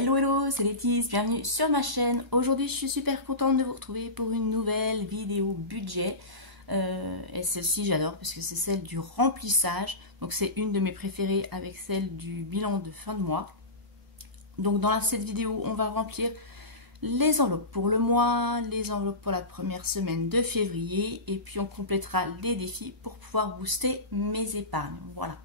Hello hello, c'est Lettice, bienvenue sur ma chaîne. Aujourd'hui je suis super contente de vous retrouver pour une nouvelle vidéo budget. Et celle-ci j'adore parce que c'est celle du remplissage. Donc c'est une de mes préférées avec celle du bilan de fin de mois. Donc dans cette vidéo on va remplir les enveloppes pour le mois, les enveloppes pour la première semaine de février. Et puis on complétera les défis pour pouvoir booster mes épargnes. Voilà.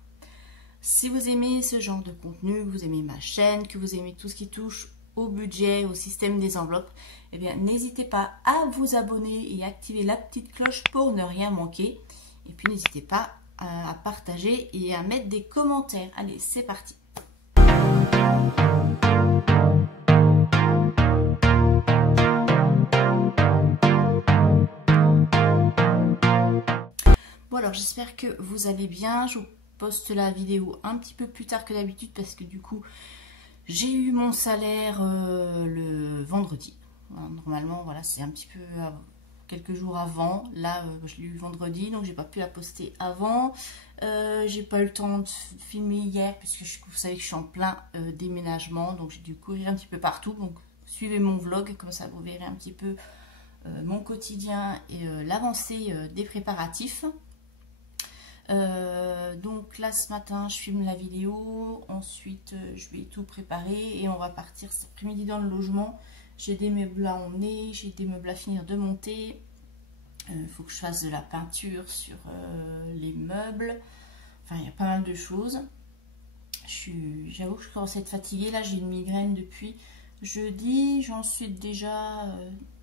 Si vous aimez ce genre de contenu, que vous aimez ma chaîne, que vous aimez tout ce qui touche au budget, au système des enveloppes, eh bien n'hésitez pas à vous abonner et activer la petite cloche pour ne rien manquer. Et puis n'hésitez pas à partager et à mettre des commentaires. Allez, c'est parti. Bon alors j'espère que vous allez bien. Je vous poste la vidéo un petit peu plus tard que d'habitude parce que du coup j'ai eu mon salaire le vendredi. Normalement voilà, c'est un petit peu quelques jours avant. Là je l'ai eu vendredi, donc j'ai pas pu la poster avant. J'ai pas eu le temps de filmer hier puisque vous savez que je suis en plein déménagement, donc j'ai dû courir un petit peu partout. Donc suivez mon vlog, comme ça vous verrez un petit peu mon quotidien et l'avancée des préparatifs. Donc là ce matin je filme la vidéo, ensuite je vais tout préparer et on va partir cet après-midi dans le logement. J'ai des meubles à emmener, j'ai des meubles à finir de monter, faut que je fasse de la peinture sur les meubles, enfin il y a pas mal de choses. J'avoue que je commence à être fatiguée, là j'ai une migraine depuis jeudi, j'en suis déjà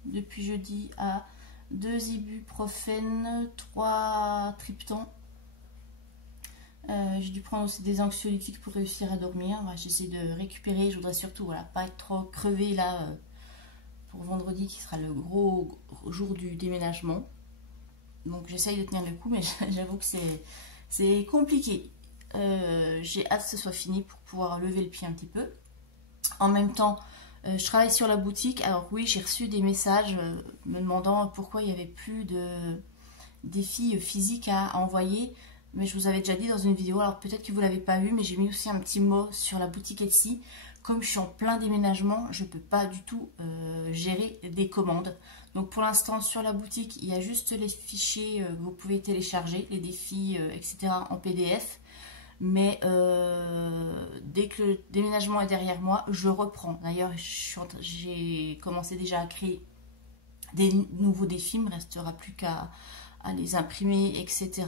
depuis jeudi à 2 ibuprofène, 3 triptans. J'ai dû prendre aussi des anxiolytiques pour réussir à dormir. Voilà, j'essaie de récupérer. Je voudrais surtout pas être trop crevée là pour vendredi qui sera le gros jour du déménagement. Donc j'essaye de tenir le coup, mais j'avoue que c'est compliqué. J'ai hâte que ce soit fini pour pouvoir lever le pied un petit peu. En même temps, je travaille sur la boutique. Alors oui, j'ai reçu des messages me demandant pourquoi il n'y avait plus de défis physiques à envoyer. Mais je vous avais déjà dit dans une vidéo, alors peut-être que vous ne l'avez pas vu, mais j'ai mis aussi un petit mot sur la boutique Etsy. Comme je suis en plein déménagement, je ne peux pas du tout gérer des commandes. Donc pour l'instant, sur la boutique, il y a juste les fichiers que vous pouvez télécharger, les défis, etc. en PDF. Mais dès que le déménagement est derrière moi, je reprends. D'ailleurs, j'ai commencé déjà à créer des nouveaux défis. Il ne me restera plus qu'à les imprimer, etc.,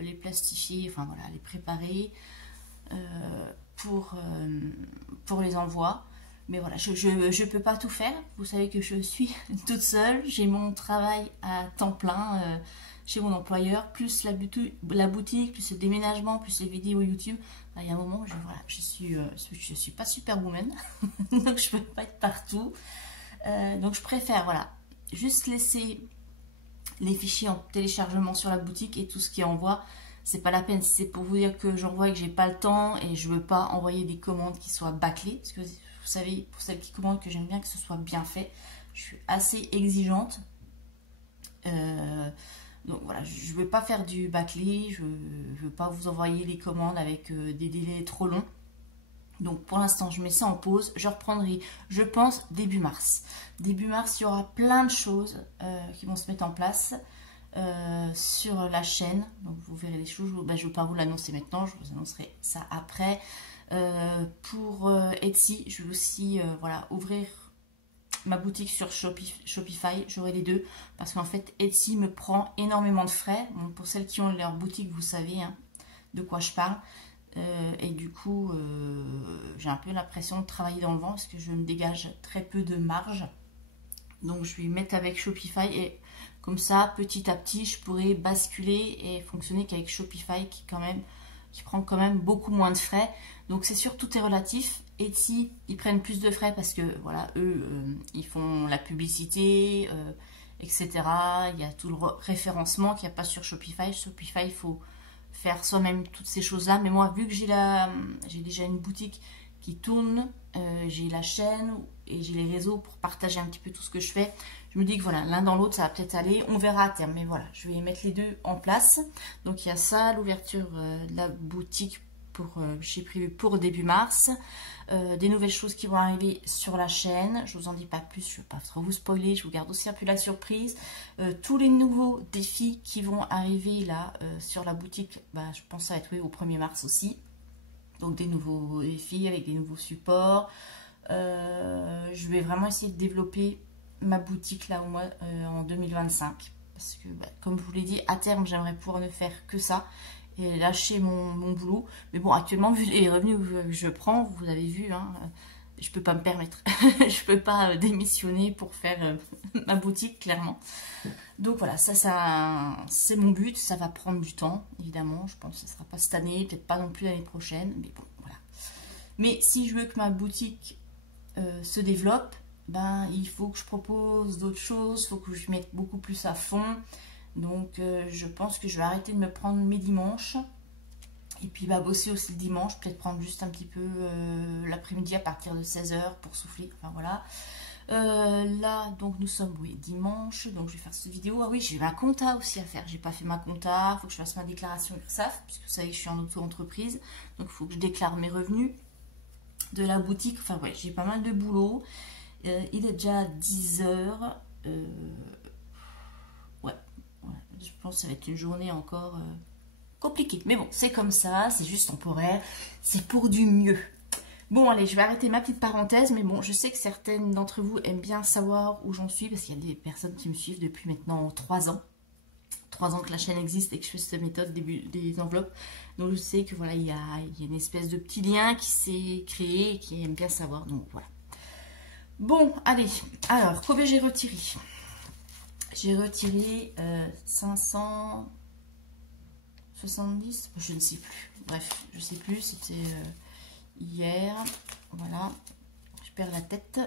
les plastifier, enfin voilà, les préparer pour les envois. Mais voilà, je peux pas tout faire. Vous savez que je suis toute seule. J'ai mon travail à temps plein chez mon employeur, plus la boutique, plus le déménagement, plus les vidéos YouTube. Il y a un moment, je suis pas superwoman, donc je peux pas être partout. Donc je préfère, voilà, juste laisser les fichiers en téléchargement sur la boutique et tout ce qui envoie, c'est pas la peine. C'est pour vous dire que j'envoie et que j'ai pas le temps et je veux pas envoyer des commandes qui soient bâclées, parce que vous savez, pour celles qui commandent, que j'aime bien que ce soit bien fait. Je suis assez exigeante, donc voilà, je veux pas faire du bâclé, je veux pas vous envoyer les commandes avec des délais trop longs. Donc pour l'instant je mets ça en pause, je reprendrai je pense début mars. Début mars il y aura plein de choses qui vont se mettre en place sur la chaîne. Donc vous verrez les choses, je ne vais pas vous l'annoncer maintenant, je vous annoncerai ça après. Pour Etsy, je vais aussi voilà, ouvrir ma boutique sur Shopify, j'aurai les deux. Parce qu'en fait Etsy me prend énormément de frais. Bon, pour celles qui ont leur boutique, vous savez hein, de quoi je parle. Et du coup j'ai un peu l'impression de travailler dans le vent parce que je me dégage très peu de marge. Donc je vais mettre avec Shopify et comme ça petit à petit je pourrai basculer et fonctionner qu'avec Shopify qui prend quand même beaucoup moins de frais. Donc c'est sûr, tout est relatif. Etsy ils prennent plus de frais parce que voilà, eux ils font la publicité etc. Il y a tout le référencement qu'il n'y a pas sur Shopify. Shopify il faut faire soi-même toutes ces choses-là. Mais moi, vu que j'ai déjà une boutique qui tourne, j'ai la chaîne et j'ai les réseaux pour partager un petit peu tout ce que je fais, je me dis que voilà, l'un dans l'autre, ça va peut-être aller. On verra à terme. Mais voilà, je vais mettre les deux en place. Donc, il y a ça, l'ouverture de la boutique j'ai prévu pour début mars. Des nouvelles choses qui vont arriver sur la chaîne. Je vous en dis pas plus, je ne veux pas trop vous spoiler, je vous garde aussi un peu la surprise. Tous les nouveaux défis qui vont arriver là sur la boutique, je pense que ça va être au 1er mars aussi. Donc des nouveaux défis avec des nouveaux supports. Je vais vraiment essayer de développer ma boutique là au mois en 2025. Parce que comme je vous l'ai dit, à terme j'aimerais pouvoir ne faire que ça. Et lâcher mon boulot. Mais bon, actuellement, vu les revenus que je prends, vous avez vu, hein, je peux pas me permettre. Je peux pas démissionner pour faire ma boutique, clairement. Donc voilà, ça c'est mon but. Ça va prendre du temps, évidemment. Je pense que ce sera pas cette année, peut-être pas non plus l'année prochaine. Mais bon, voilà. Mais si je veux que ma boutique se développe, il faut que je propose d'autres choses. Il faut que je mette beaucoup plus à fond. Donc je pense que je vais arrêter de me prendre mes dimanches. Et puis bosser aussi le dimanche. Peut-être prendre juste un petit peu l'après-midi à partir de 16 h pour souffler. Enfin voilà. Là, donc nous sommes dimanche. Donc je vais faire cette vidéo. Ah oui, j'ai ma compta aussi à faire. J'ai pas fait ma compta. Il faut que je fasse ma déclaration URSSAF. Puisque vous savez que je suis en auto-entreprise. Donc il faut que je déclare mes revenus de la boutique. Enfin ouais, j'ai pas mal de boulot. Il est déjà 10 h. Je pense que ça va être une journée encore compliquée. Mais bon, c'est comme ça, c'est juste temporaire. C'est pour du mieux. Bon, allez, je vais arrêter ma petite parenthèse. Mais bon, je sais que certaines d'entre vous aiment bien savoir où j'en suis. Parce qu'il y a des personnes qui me suivent depuis maintenant 3 ans. 3 ans que la chaîne existe et que je fais cette méthode des enveloppes. Donc je sais que voilà, il y a une espèce de petit lien qui s'est créé et qui aime bien savoir. Donc voilà. Bon, allez. Alors, combien j'ai retiré ? J'ai retiré 570, je ne sais plus. Bref, je ne sais plus, c'était hier. Voilà, je perds la tête.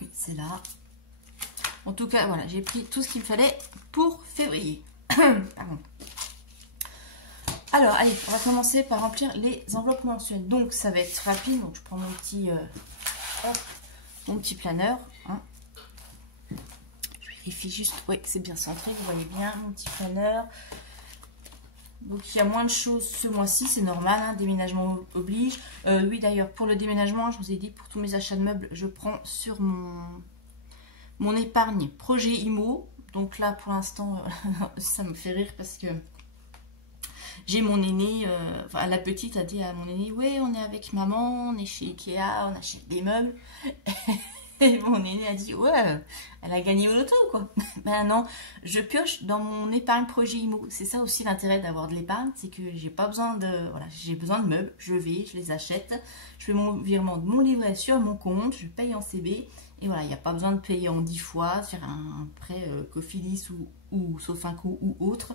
Oui, c'est là. En tout cas, voilà, j'ai pris tout ce qu'il me fallait pour février. Pardon. Alors, allez, on va commencer par remplir les enveloppes mensuelles. Donc, ça va être rapide. Donc, je prends mon petit planeur. Hein. Vérifie juste, oui, c'est bien centré, vous voyez bien, mon petit planeur. Donc il y a moins de choses ce mois-ci, c'est normal, hein, déménagement oblige. Oui, d'ailleurs, pour le déménagement, je vous ai dit, pour tous mes achats de meubles, je prends sur mon épargne projet IMO. Donc là, pour l'instant, ça me fait rire parce que j'ai mon aîné, la petite a dit à mon aîné, oui, on est avec maman, on est chez Ikea, on achète des meubles. Et mon aîné a dit, ouais, elle a gagné au loto, quoi. Ben non, je pioche dans mon épargne projet IMO. C'est ça aussi l'intérêt d'avoir de l'épargne, c'est que j'ai pas besoin de, voilà, j'ai besoin de meubles, je les achète, je fais mon virement de mon livret sur mon compte, je paye en CB, et voilà, il n'y a pas besoin de payer en 10 fois, faire un prêt Cofidis ou Sofinco ou autre.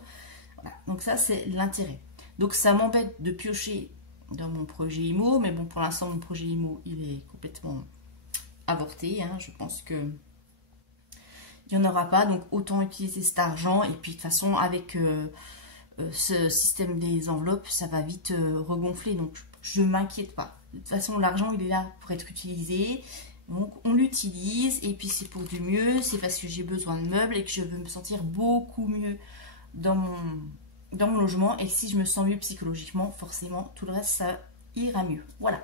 Voilà. Donc ça, c'est l'intérêt. Donc ça m'embête de piocher dans mon projet IMO, mais bon, pour l'instant, mon projet IMO, il est complètement avorté, hein. Je pense que il n'y en aura pas, donc autant utiliser cet argent. Et puis de toute façon, avec ce système des enveloppes, ça va vite regonfler, donc je ne m'inquiète pas. De toute façon, l'argent, il est là pour être utilisé, donc on l'utilise, et puis c'est pour du mieux, c'est parce que j'ai besoin de meubles et que je veux me sentir beaucoup mieux dans mon logement, et si je me sens mieux psychologiquement, forcément, tout le reste, ça ira mieux. Voilà,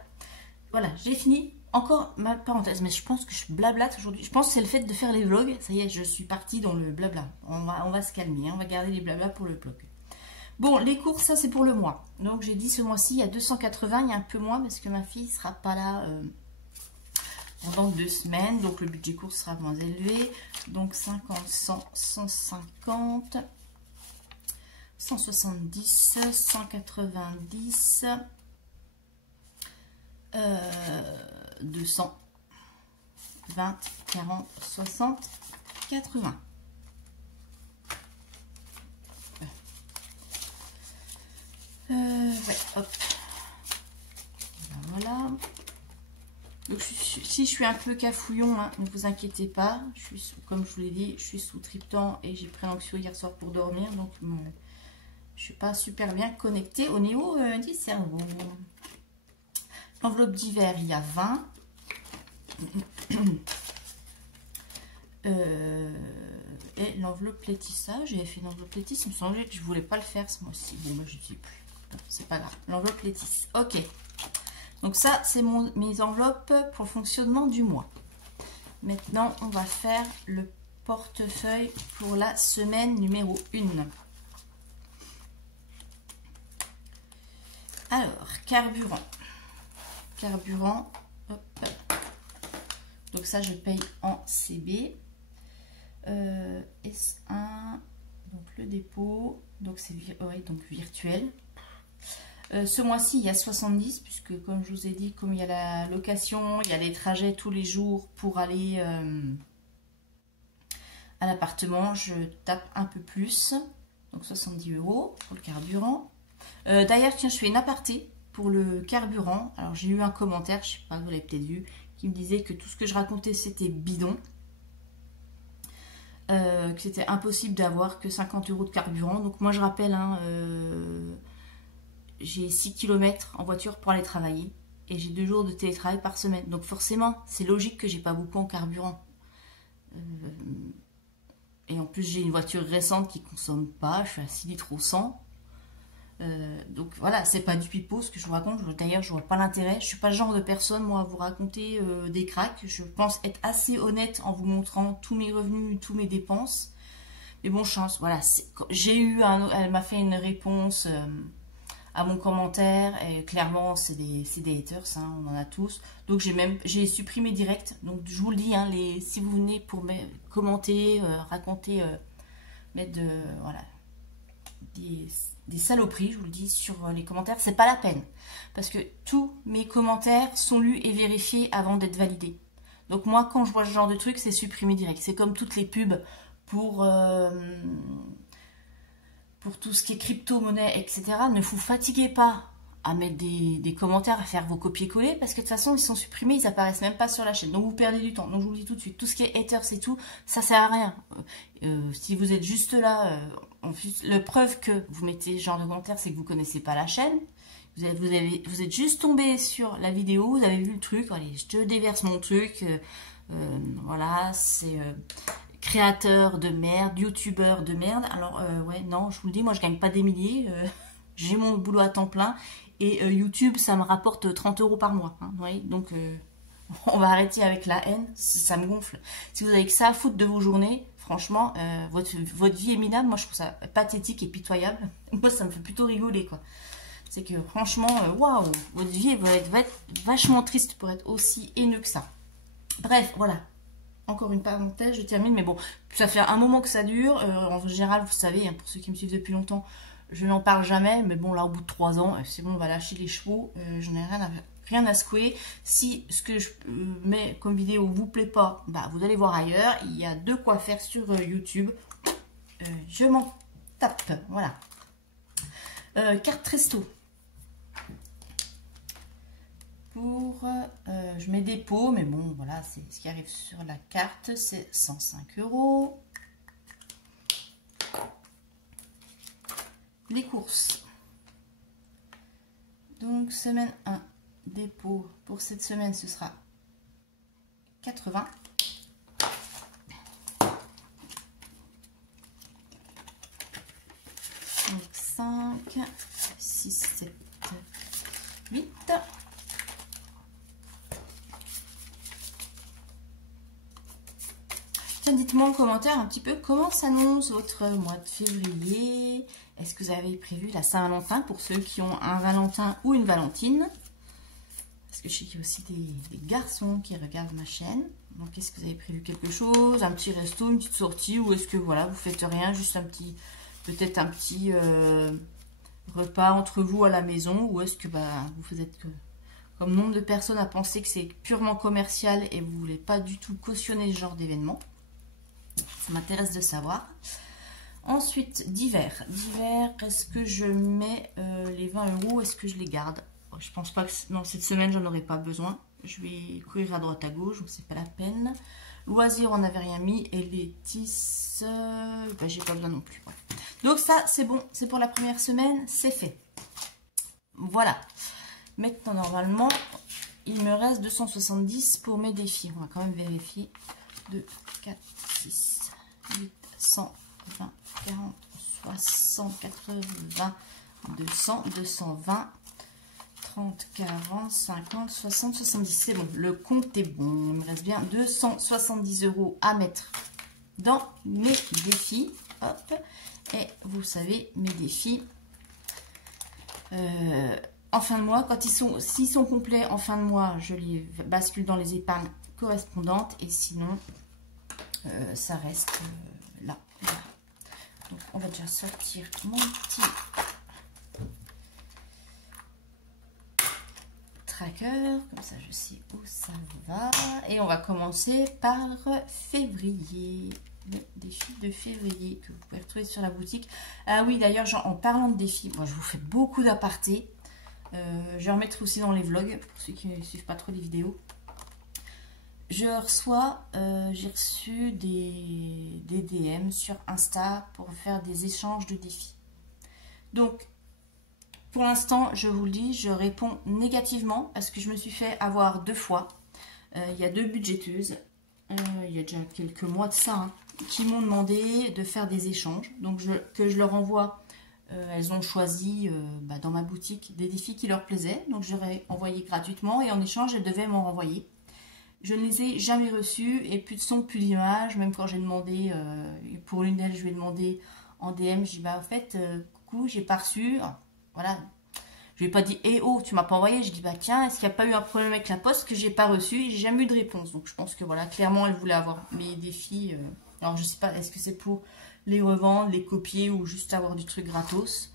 j'ai fini. Encore ma parenthèse, mais je pense que je blablate aujourd'hui. Je pense que c'est le fait de faire les vlogs. Ça y est, je suis partie dans le blabla. On va se calmer, hein. On va garder les blabla pour le vlog. Bon, les courses, ça c'est pour le mois. Donc j'ai dit ce mois-ci, il y a 280, il y a un peu moins parce que ma fille ne sera pas là pendant 2 semaines. Donc le budget course sera moins élevé. Donc 50, 100, 150, 170, 190... 200, 20, 40, 60, 80. Ouais, hop. Voilà. Donc, si je suis un peu cafouillon, hein, ne vous inquiétez pas. Comme je vous l'ai dit, je suis sous triptan et j'ai pris l'anxio hier soir pour dormir. Donc, je suis pas super bien connectée au niveau du cerveau. Enveloppe d'hiver, il y a 20. Et l'enveloppe Laetitia, j'avais fait une enveloppe Laetitia, il me semblait que je voulais pas le faire ce mois-ci. Bon, moi je ne sais plus. c'est pas grave. L'enveloppe Létis. Ok. Donc ça, c'est mes enveloppes pour le fonctionnement du mois. Maintenant, on va faire le portefeuille pour la semaine numéro 1. Alors, carburant. Carburant. Hop. Donc ça, je paye en CB. S1. Donc le dépôt. Donc c'est donc virtuel. Ce mois-ci, il y a 70, puisque comme je vous ai dit, comme il y a la location, il y a les trajets tous les jours pour aller à l'appartement, je tape un peu plus. Donc 70 € pour le carburant. D'ailleurs, tiens, je fais une aparté pour le carburant. Alors j'ai eu un commentaire, je sais pas, vous l'avez peut-être vu, qui me disait que tout ce que je racontais, c'était bidon. Que c'était impossible d'avoir que 50 € de carburant. Donc moi, je rappelle, hein, j'ai 6 km en voiture pour aller travailler et j'ai 2 jours de télétravail par semaine. Donc forcément, c'est logique que j'ai pas beaucoup en carburant. Et en plus, j'ai une voiture récente qui consomme pas. Je suis à 6 litres au 100. Donc voilà, c'est pas du pipeau ce que je vous raconte. D'ailleurs, je vois pas l'intérêt. Je suis pas le genre de personne, moi, à vous raconter des cracks. Je pense être assez honnête en vous montrant tous mes revenus, tous mes dépenses. Mais bon, chance, voilà. J'ai eu elle m'a fait une réponse à mon commentaire, et clairement c'est des haters, hein, on en a tous. Donc j'ai supprimé direct. Donc je vous le dis, hein, si vous venez pour commenter, raconter, mettre voilà, des saloperies, je vous le dis sur les commentaires, c'est pas la peine. Parce que tous mes commentaires sont lus et vérifiés avant d'être validés. Donc moi, quand je vois ce genre de truc, c'est supprimé direct. C'est comme toutes les pubs pour tout ce qui est crypto-monnaie, etc. Ne vous fatiguez pas à mettre des commentaires, à faire vos copier-coller, parce que de toute façon, ils sont supprimés, ils apparaissent même pas sur la chaîne. Donc vous perdez du temps. Donc je vous le dis tout de suite, tout ce qui est haters et tout, ça sert à rien. Si vous êtes juste là, la preuve que vous mettez ce genre de commentaires, c'est que vous connaissez pas la chaîne. Vous êtes juste tombé sur la vidéo, vous avez vu le truc, allez, je te déverse mon truc. Voilà, c'est... créateur de merde, youtubeur de merde. Alors ouais, non, je vous le dis, moi je gagne pas des milliers, j'ai mon boulot à temps plein et YouTube ça me rapporte 30 € par mois, hein, oui, donc on va arrêter avec la haine, ça me gonfle. Si vous avez que ça à foutre de vos journées, franchement, votre vie est minable. Moi je trouve ça pathétique et pitoyable. Moi ça me fait plutôt rigoler, quoi. C'est que franchement, waouh, votre vie va être vachement triste pour être aussi haineux que ça. Bref, voilà. Encore une parenthèse, je termine, mais bon, ça fait un moment que ça dure. En général, vous savez, hein, pour ceux qui me suivent depuis longtemps, je n'en parle jamais, mais bon, là, au bout de 3 ans, c'est bon, on va lâcher les chevaux. Je n'ai rien à secouer. Si ce que je mets comme vidéo vous plaît pas, bah, vous allez voir ailleurs. Il y a de quoi faire sur YouTube. Je m'en tape, voilà. Carte Resto. Je mets des pots, mais bon, voilà, c'est ce qui arrive sur la carte, c'est 105 €. Les courses. Donc, semaine 1, dépôt pour cette semaine, ce sera 80. Donc, 5, 6, 7, 8. Tiens, dites-moi en commentaire un petit peu comment s'annonce votre mois de février. Est-ce que vous avez prévu la Saint-Valentin pour ceux qui ont un Valentin ou une Valentine? Parce que je sais qu'il y a aussi des garçons qui regardent ma chaîne. Donc, est-ce que vous avez prévu quelque chose? Un petit resto, une petite sortie? Ou est-ce que, voilà, vous faites rien, juste peut-être un petit repas entre vous à la maison? Ou est-ce que, bah, vous êtes comme nombre de personnes à penser que c'est purement commercial et vous ne voulez pas du tout cautionner ce genre d'événement? Ça m'intéresse de savoir. Ensuite, d'hiver. D'hiver, est-ce que je mets les 20 €? Est-ce que je les garde? Je pense pas que dans cette semaine, j'en aurai pas besoin. Je vais courir à droite à gauche, donc c'est pas la peine. Loisirs, on n'avait rien mis. Et les tisses, ben, j'ai pas besoin non plus. Ouais. Donc ça, c'est bon. C'est pour la première semaine, c'est fait. Voilà. Maintenant, normalement, il me reste 270 pour mes défis. On va quand même vérifier. 2, 4, 6, 8, 100, 20, 40, 60, 80, 200, 220, 30, 40, 50, 60, 70. C'est bon, le compte est bon. Il me reste bien 270 € à mettre dans mes défis. Hop. Et vous savez, mes défis, en fin de mois, s'ils sont complets en fin de mois, je les bascule dans les épargnes correspondantes. Et sinon, ça reste là. Voilà. Donc, on va déjà sortir mon petit tracker, comme ça je sais où ça va. Et on va commencer par février, le défi de février que vous pouvez retrouver sur la boutique. Ah oui, d'ailleurs, en parlant de défis, moi je vous fais beaucoup d'apartés. Je vais remettre aussi dans les vlogs pour ceux qui ne suivent pas trop les vidéos. J'ai reçu des DM sur Insta pour faire des échanges de défis. Donc, pour l'instant, je vous le dis, je réponds négativement parce que je me suis fait avoir 2 fois. Il y a 2 budgéteuses, il y a déjà quelques mois de ça, qui m'ont demandé de faire des échanges. Donc, que je leur envoie. Elles ont choisi dans ma boutique des défis qui leur plaisaient. Donc, je leur ai envoyé gratuitement et en échange, elles devaient m'en renvoyer. Je ne les ai jamais reçus et plus de son, plus d'image. Même quand j'ai demandé, pour l'une d'elles, je lui ai demandé en DM, je dis en fait, coucou, j'ai pas reçu. Voilà. Je lui ai pas dit, oh, tu m'as pas envoyé. Je dis, tiens, est-ce qu'il n'y a pas eu un problème avec la poste que j'ai pas reçu et j'ai jamais eu de réponse. Donc, je pense que voilà, clairement, elle voulait avoir mes défis. Alors, je sais pas, est-ce que c'est pour les revendre, les copier ou juste avoir du truc gratos.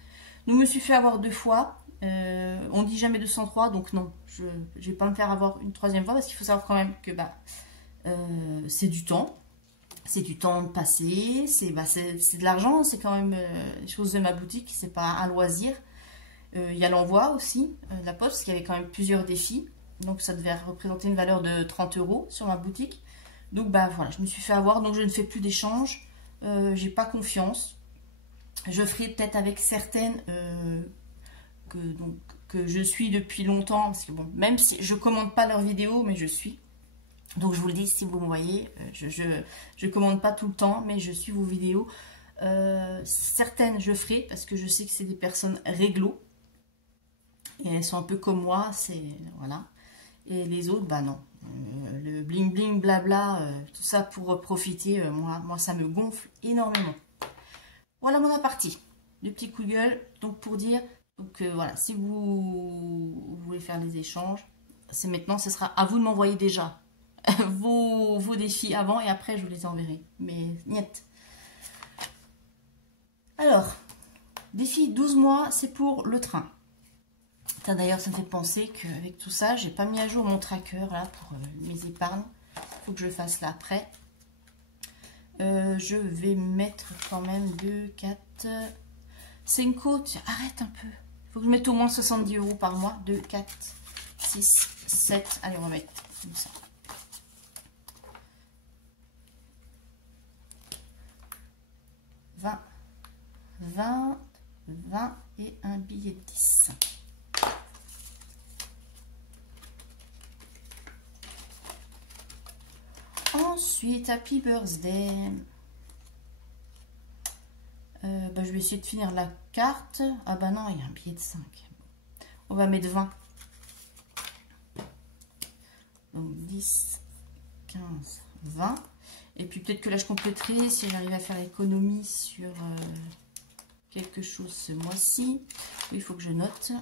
Donc, je me suis fait avoir 2 fois. On dit jamais 203, donc non, je vais pas me faire avoir une 3e fois parce qu'il faut savoir quand même que c'est du temps. C'est du temps de passer, c'est de l'argent, c'est quand même les choses de ma boutique, c'est pas un loisir. Il y a l'envoi aussi de la poste, parce qu'il y avait quand même plusieurs défis. Donc ça devait représenter une valeur de 30 € sur ma boutique. Donc voilà, je me suis fait avoir, donc je ne fais plus d'échanges. J'ai pas confiance. Je ferai peut-être avec certaines que je suis depuis longtemps. Parce que bon, même si je commande pas leurs vidéos, mais je suis. Donc je vous le dis, si vous me voyez, je commande pas tout le temps, mais je suis vos vidéos. Certaines je ferai parce que je sais que c'est des personnes réglo. Et elles sont un peu comme moi, voilà. Et les autres, non. Le bling bling blabla, tout ça pour profiter, moi ça me gonfle énormément. Voilà mon aparté. Le petit coup de gueule, donc pour dire, voilà, si vous voulez faire des échanges, c'est maintenant, ce sera à vous de m'envoyer déjà vos défis avant et après je vous les enverrai. Mais niet. Alors, défi 12 mois, c'est pour le train. D'ailleurs, ça me fait penser qu'avec tout ça, j'ai pas mis à jour mon tracker là pour mes épargnes. Il faut que je fasse là après. Je vais mettre quand même 2, 4, 5 côtes. Arrête un peu. Il faut que je mette au moins 70 € par mois. 2, 4, 6, 7. Allez, on va mettre comme ça. 20, 20, 20 et un billet de 10. Ensuite, Happy Birthday. Je vais essayer de finir la carte. Ah non, il y a un billet de 5. On va mettre 20. Donc 10, 15, 20. Et puis peut-être que là je compléterai si j'arrive à faire l'économie sur quelque chose ce mois-ci. Il faut que je note.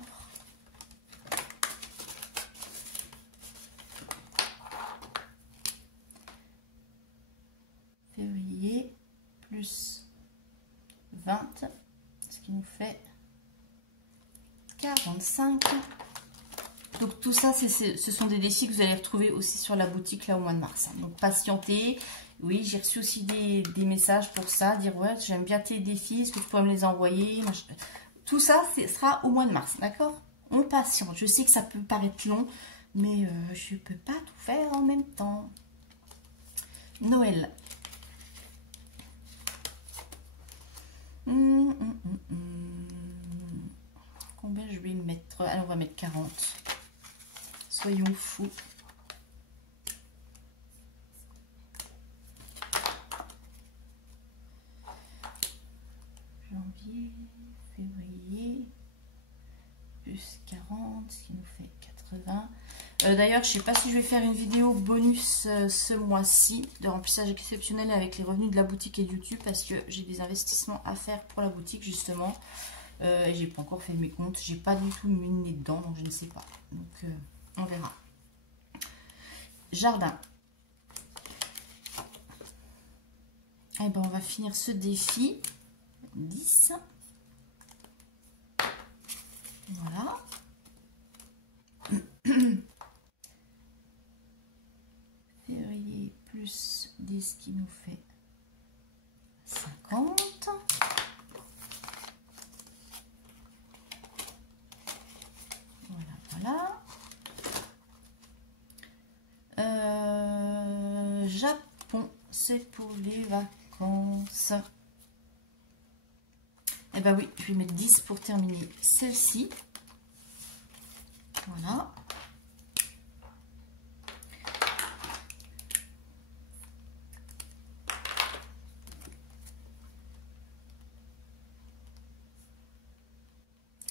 Février plus 20, ce qui nous fait 45. Donc tout ça, ce sont des défis que vous allez retrouver aussi sur la boutique là au mois de mars. Donc patientez. Oui, j'ai reçu aussi des messages pour ça, dire ouais, j'aime bien tes défis, est-ce que tu pourrais me les envoyer? Tout ça, ce sera au mois de mars, d'accord? On patiente. Je sais que ça peut paraître long, mais je ne peux pas tout faire en même temps. Noël. Combien je vais mettre? Allez, on va mettre 40. Soyons fous. Janvier, février, plus 40, ce qui nous fait 80. D'ailleurs, je ne sais pas si je vais faire une vidéo bonus ce mois-ci de remplissage exceptionnel avec les revenus de la boutique et de YouTube parce que j'ai des investissements à faire pour la boutique justement. J'ai pas encore fait mes comptes, j'ai pas du tout mis le nez dedans, donc je ne sais pas. Donc on verra. Jardin. Et ben on va finir ce défi. 10. Voilà. Février plus 10 qui nous fait 50. Voilà. Japon, c'est pour les vacances. Et ben oui, je vais mettre 10 pour terminer celle-ci. Voilà.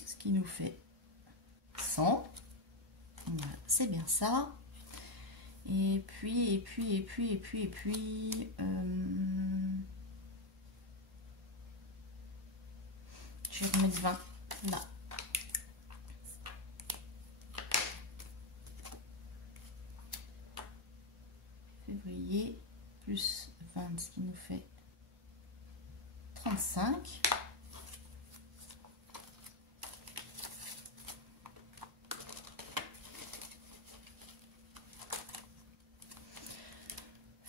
Ce qui nous fait 100. Voilà, c'est bien ça. Et puis, je vais remettre 20 là. Février plus 20, ce qui nous fait 35.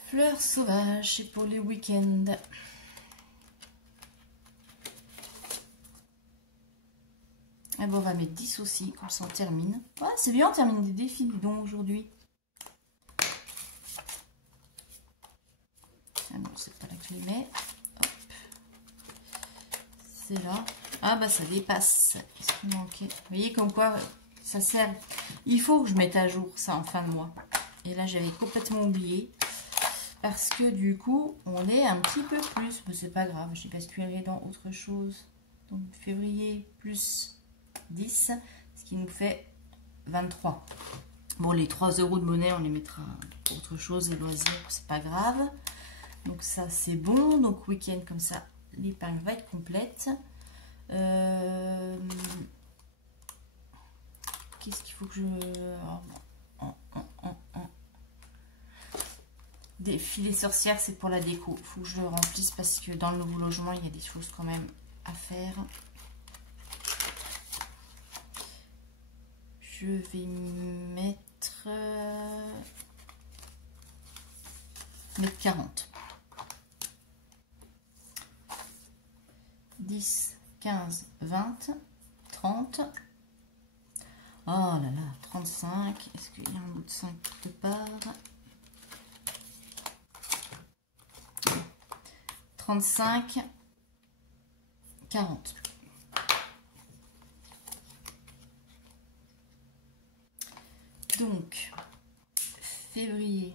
Fleurs sauvages, c'est pour les week-ends. Et bon, on va mettre 10 aussi, comme ça on termine. Ouais, c'est bien, on termine des défis, dis donc, aujourd'hui. Ah non, c'est pas là que je les mets. Hop. C'est là. Ah bah ça dépasse. Qu'est-ce qui manquait? Vous voyez comme quoi ça sert. Il faut que je mette à jour ça en fin de mois. Et là j'avais complètement oublié. Parce que du coup, on est un petit peu plus. Mais c'est pas grave, j'ai basculé dans autre chose. Donc février plus 10, ce qui nous fait 23. Bon, les 3 € de monnaie, on les mettra pour autre chose, les loisirs, c'est pas grave. Donc ça, c'est bon. Donc week-end comme ça, l'épargne va être complète. Qu'est-ce qu'il faut que je... Des filets sorcières, c'est pour la déco. Il faut que je le remplisse parce que dans le nouveau logement, il y a des choses quand même à faire. Je vais mettre 40. 10, 15, 20, 30. Oh là là, 35. Est-ce qu'il y a un bout de 5 quelque part? 35, 40. Donc, février.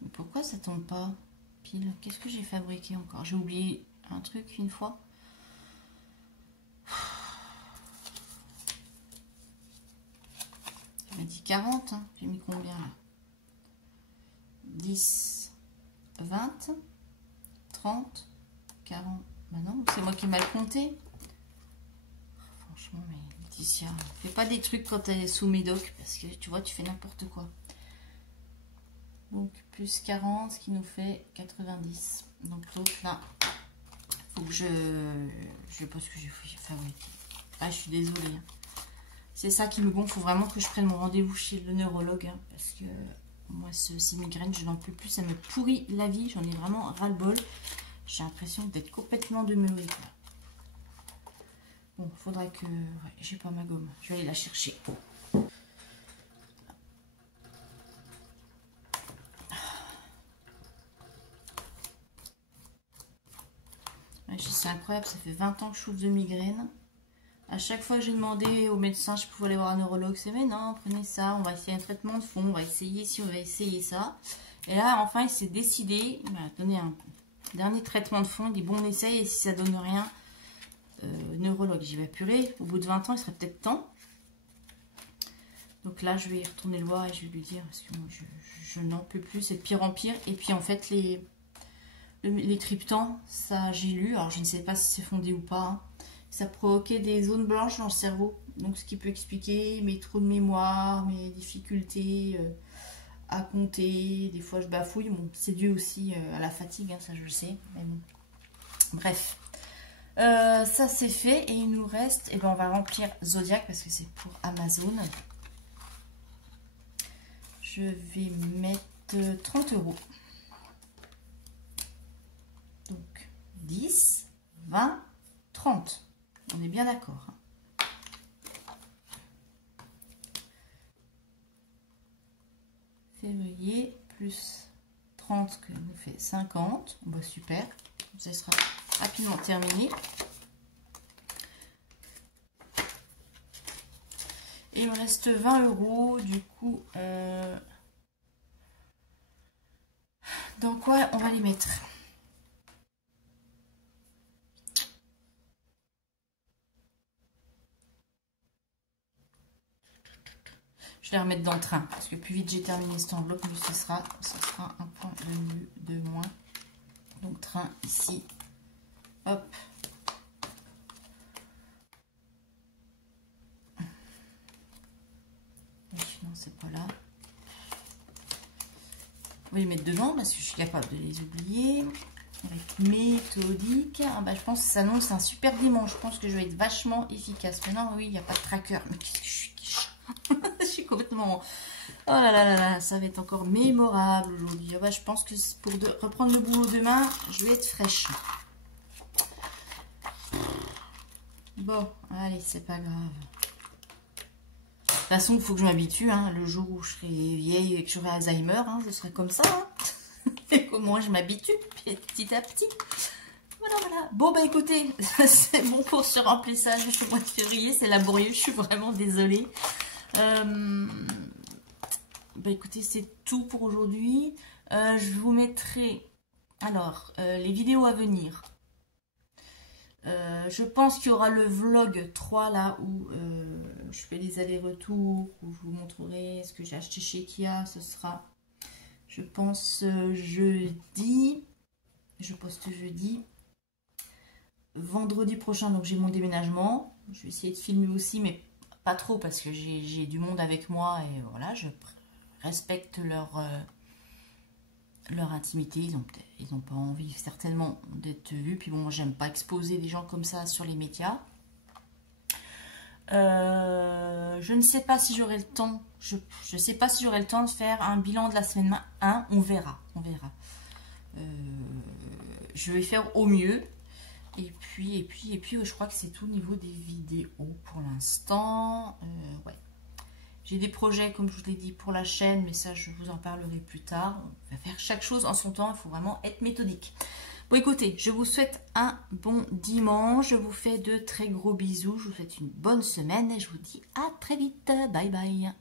Mais pourquoi ça tombe pas pile? Qu'est-ce que j'ai fabriqué encore? J'ai oublié un truc une fois. J'ai dit 40, hein. J'ai mis combien là? 10, 20, 30, 40. Bah non, c'est moi qui ai mal compté. Franchement, mais Laetitia, fais pas des trucs quand elle est sous médoc parce que tu vois, tu fais n'importe quoi. Donc, plus 40, ce qui nous fait 90. Donc, l'autre là, faut que je sais pas ce que j'ai fabriqué. Ah, je suis désolée. C'est ça qui me gonfle. Faut vraiment que je prenne mon rendez-vous chez le neurologue hein, parce que. Moi, ces migraines, je n'en peux plus. Ça me pourrit la vie. J'en ai vraiment ras-le-bol. J'ai l'impression d'être complètement demeurée. Bon, faudrait que... Ouais, j'ai pas ma gomme. Je vais aller la chercher. Ouais, c'est incroyable. Ça fait 20 ans que je souffre de migraines. À chaque fois que j'ai demandé au médecin, je pouvais aller voir un neurologue, c'est mais non, prenez ça, on va essayer un traitement de fond, on va essayer ci, on va essayer ça. Et là, enfin, il s'est décidé, il m'a donné un dernier traitement de fond, il dit bon, on essaye et si ça donne rien, neurologue. J'y vais purée. Au bout de 20 ans, il serait peut-être temps. Donc là, je vais y retourner le voir et je vais lui dire, parce que moi, je n'en peux plus, c'est de pire en pire. Et puis en fait, les triptans, ça j'ai lu, alors je ne sais pas si c'est fondé ou pas, hein, ça provoquait des zones blanches dans le cerveau. Donc ce qui peut expliquer mes trous de mémoire, mes difficultés à compter, des fois je bafouille. Bon, c'est dû aussi à la fatigue, hein, ça je le sais. Mais bon. Bref. Ça c'est fait et il nous reste, et ben on va remplir Zodiac parce que c'est pour Amazon. Je vais mettre 30 €. Donc 10, 20, 30. On est bien d'accord. Février plus 30 que nous fait 50. Bah super. Ça sera rapidement terminé. Et il me reste 20 €. Du coup, dans quoi on va les mettre? Je vais les remettre dans le train. Parce que plus vite j'ai terminé cette enveloppe, plus ce sera un point de moins. Donc train ici. Hop. Non, c'est pas là. On va les mettre devant parce que je suis capable de les oublier. Avec méthodique. Ah bah, je pense que ça annonce un super dimanche. Je pense que je vais être vachement efficace. Mais non, oui, il n'y a pas de tracker. Mais qu'est-ce que je suis je suis complètement... Oh là là là là, ça va être encore mémorable aujourd'hui. Ah bah, je pense que pour reprendre le boulot demain, je vais être fraîche. Bon, allez, c'est pas grave. De toute façon, il faut que je m'habitue. Hein. Le jour où je serai vieille et que j'aurai Alzheimer, hein, je serai comme ça. Hein. Et qu'au moins, je m'habitue petit à petit. Voilà, voilà. Bon, bah écoutez, c'est bon pour ce remplissage du mois de février. C'est laborieux, je suis vraiment désolée. Bah écoutez, c'est tout pour aujourd'hui. Je vous mettrai alors les vidéos à venir. Je pense qu'il y aura le vlog 3 là où je fais les allers-retours, où je vous montrerai ce que j'ai acheté chez Ikea. Ce sera, je pense, jeudi. Je poste jeudi. Vendredi prochain, donc j'ai mon déménagement. Je vais essayer de filmer aussi, mais pas trop parce que j'ai du monde avec moi et voilà, je respecte leur intimité. Ils n'ont pas envie certainement d'être vus. Puis bon, moi j'aime pas exposer des gens comme ça sur les médias. Je ne sais pas si j'aurai le temps. Je sais pas si j'aurai le temps de faire un bilan de la semaine 1. On verra. On verra. Je vais faire au mieux. Et puis, je crois que c'est tout au niveau des vidéos pour l'instant. Ouais. J'ai des projets, comme je vous l'ai dit, pour la chaîne, mais ça, je vous en parlerai plus tard. On va faire chaque chose en son temps, il faut vraiment être méthodique. Bon, écoutez, je vous souhaite un bon dimanche. Je vous fais de très gros bisous. Je vous souhaite une bonne semaine et je vous dis à très vite. Bye bye.